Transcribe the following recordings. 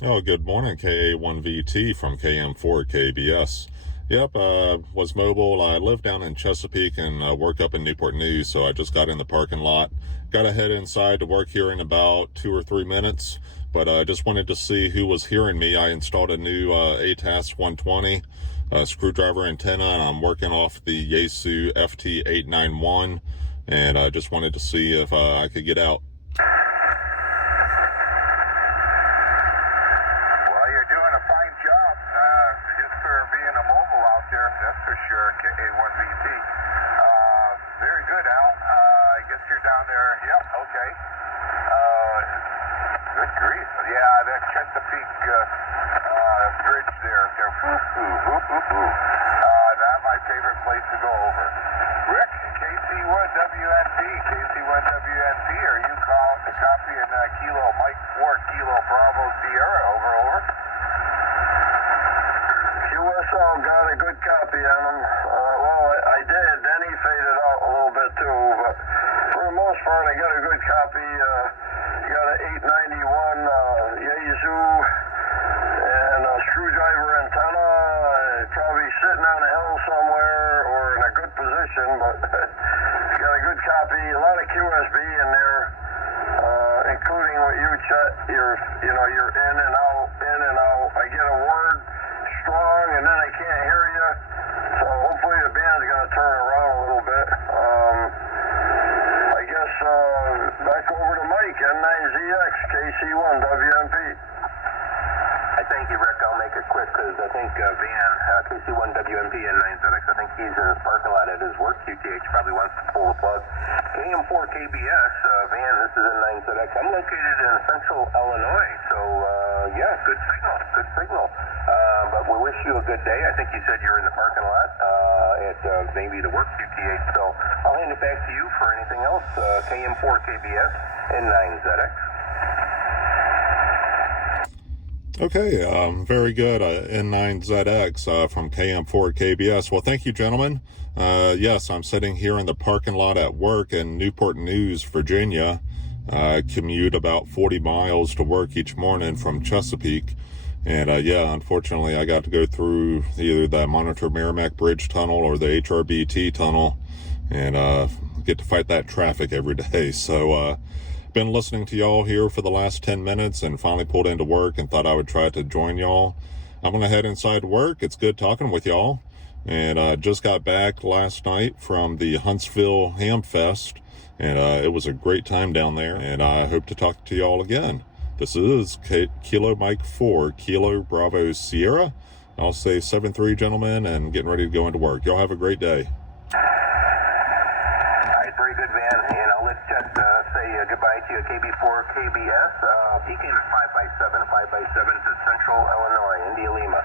Oh, good morning, KA1VT from KM4KBS. Yep, was mobile. I live down in Chesapeake and work up in Newport News, so I just got in the parking lot. Got to head inside to work here in about 2 or 3 minutes, but I just wanted to see who was hearing me. I installed a new ATAS-120 screwdriver antenna, and I'm working off the Yaesu FT-891, and I just wanted to see if I could get out. That's for sure, KA1VT. Very good, Al. I guess you're down there. Yep, okay. Good grief. Yeah, that Chesapeake bridge there. Not my favorite place to go over. Rick, KC1WNP. KC1WNP, are you copying Kilo Mike 4 Kilo Bravo Sierra? Over. QSL got a good copy on him. I did. Then he faded out a little bit too, but for the most part, I got a good copy. Got an 891 Yaesu and a screwdriver antenna. Probably sitting on a hill somewhere or in a good position, but got a good copy. A lot of QSB in there, including what you chat. You're in and out. I get a word strong, and then I can't hear you. So hopefully the band's going to turn around a little bit. I guess back over to Mike, N9ZX, KC1WNP. Thank you, Rick. I'll make it quick because I think Van, KC1WNP N9ZX, I think he's in his parking lot at his work. QTH probably wants to pull the plug. KM4KBS, Van, this is N9ZX. I'm located in central Illinois, so yeah, good signal. But we wish you a good day. I think you said you're in the parking lot at maybe the work QTH, so I'll hand it back to you for anything else. KM4KBS N9ZX. Okay, very good. N9ZX from KM4KBS. Well, thank you, gentlemen. Yes, I'm sitting here in the parking lot at work in Newport News, Virginia. I commute about 40 miles to work each morning from Chesapeake. And yeah, unfortunately, I got to go through either the Monitor Merrimack Bridge Tunnel or the HRBT Tunnel and get to fight that traffic every day. So, been listening to y'all here for the last 10 minutes and finally pulled into work and thought I would try to join y'all. I'm going to head inside work. It's good talking with y'all. And just got back last night from the Huntsville Ham Fest. And it was a great time down there. And I hope to talk to y'all again. This is Kilo Mike 4, Kilo Bravo Sierra. I'll say 7-3, gentlemen, and getting ready to go into work. Y'all have a great day. All right, very good, Van. And I'll let Chet say goodbye to you. KB4KBS, peaking at 5x7 to Central Illinois, India Lima.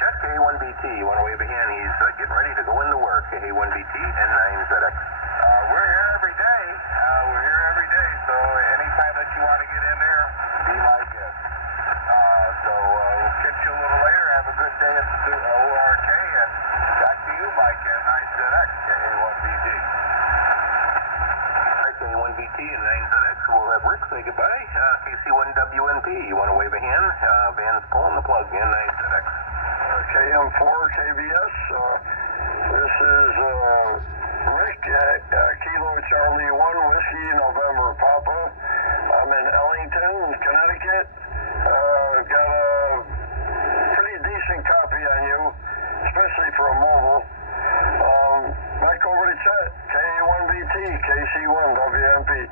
Chet, K1BT, you want to wave a hand? He's getting ready to go into work. K1BT, N9ZX. We're here every day. So anytime that you want to get in there, be my guest. So we'll catch you a little later. Have a good day at the ORK. And back to you, Mike, N9ZX, K1BT. K1BT and 9ZX. We'll have Rick say goodbye. KC1WNP, you want to wave a hand? Van's pulling the plug in 9ZX. KM4KBS. This is Rick at Kilo Charlie 1 Whiskey November Papa. I'm in Ellington, Connecticut. Got a pretty decent copy on you, especially for a mobile. Back over to Chet, K1BT, KC1WNP.